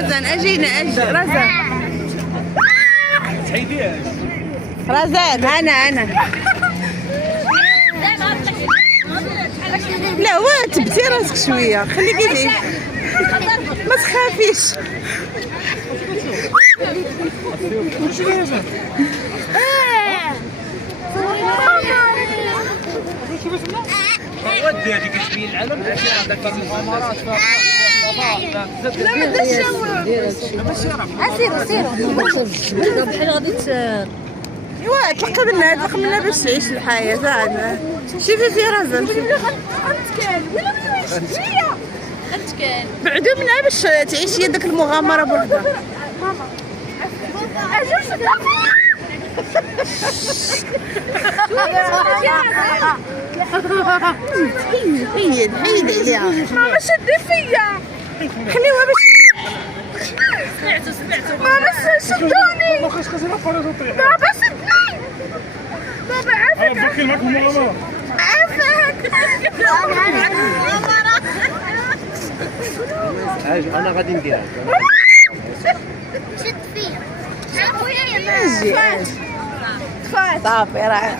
رزان اجينا اجي رزان. رزان انا لا هو تبتي راسك شويه خليكي ليه ما تخافيش. ودي هذيك تبين العلم هذاك المغامرات لا ما درتش سيروا بحال غادي ايوا طلق منها باش تعيش الحياه زعما. شوفي في رزان بعدو منها باش تعيشي داك المغامره بوحدها. حيد عليها ماما شدي فيا خليوها باش سمعتو ماما شدوني بابا شدني بابا عافاك انا غادي نديرها شد فيها. عافية يا صافي راه